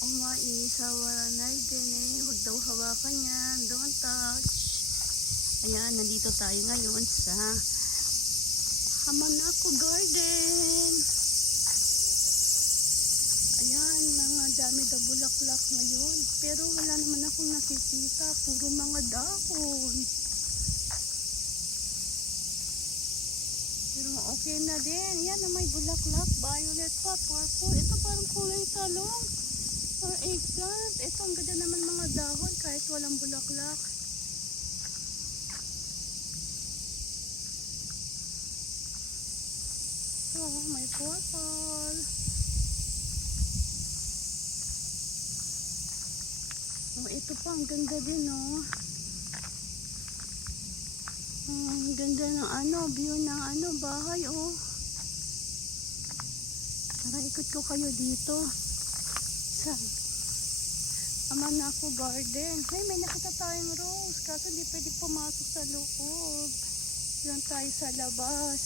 Umaisawaranay din eh. Huwag daw hawakan yan. Don't touch. Ayan, nandito tayo ngayon sa Hamanako Garden. Ayan, mga dami na bulaklak ngayon. Pero wala naman akong nakikita. Puro mga dahon. Pero okay na din. Yan na may bulaklak. Violet pa, purple. Ito parang kulay talong. Or eggplant. Ito ang ganda naman mga dahon kahit walang bulaklak. Oh, may purple. Oh, ito pa, ang ganda din, oh. Oh, ang ganda ng ano, view ng ano, bahay, oh. Tara, ikot ko kayo dito. Sa Amanako Garden. Ay, may nakita tayong rose. Kaso hindi pwede pumasok sa loob. Diyan tayo sa labas.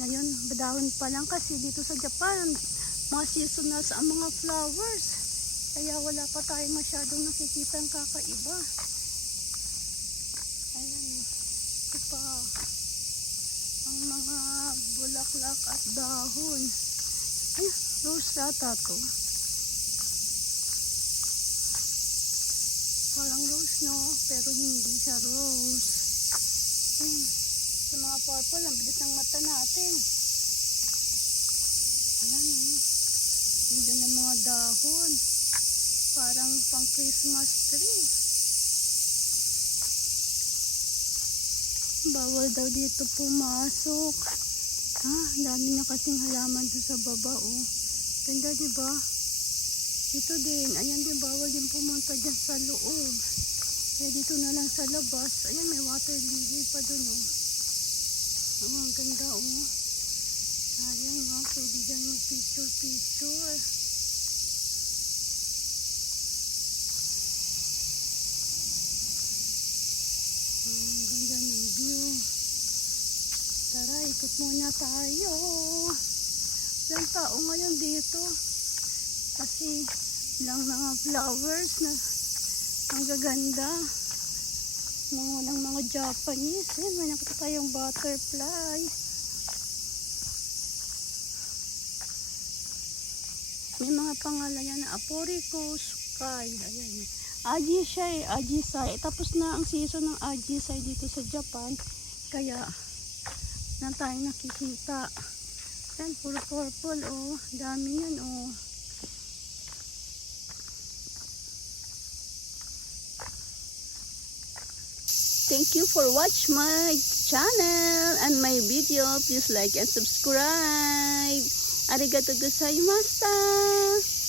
Ngayon, badahon pa lang kasi dito sa Japan, mga seasonal sa mga flowers. Kaya wala pa tayo masyadong nakikita ang kakaiba. Ayan. Ito pa. Ang mga bulaklak at dahon. Ay, rose yata to. Parang rose no, pero hindi siya rose. Ayan. Sa mga purple, ang bilis ng mata natin. Ayan o. Ganda ng mga dahon. Parang pang Christmas tree. Bawal daw dito pumasok. Ah, dami na kasing halaman doon sa baba, oh. Ganda, di ba? Ito din, ayan din, bawal din pumunta dyan sa loob. Kaya dito na lang sa labas. Ayan, may water lily pa doon, oh. Oh, ang ganda, oh. Ayan, oh, pwede dyan mag-picture-picture. Ang ganda. Tara, ikot muna tayo. Ilang tao ngayon dito. Kasi lang mga flowers na ang gaganda. Mga walang mga Japanese. Eh, may nakita tayong butterfly. May mga pangalan yan na Aporicus Sky. Ayan. Ajisai, Ajisai. Tapos na ang season ng Ajisai dito sa Japan. Kaya, na tayo nakikita. Yan, puro purple, oh. Dami yan, oh. Thank you for watch my channel and my video. Please like and subscribe. Arigato gozaimashita.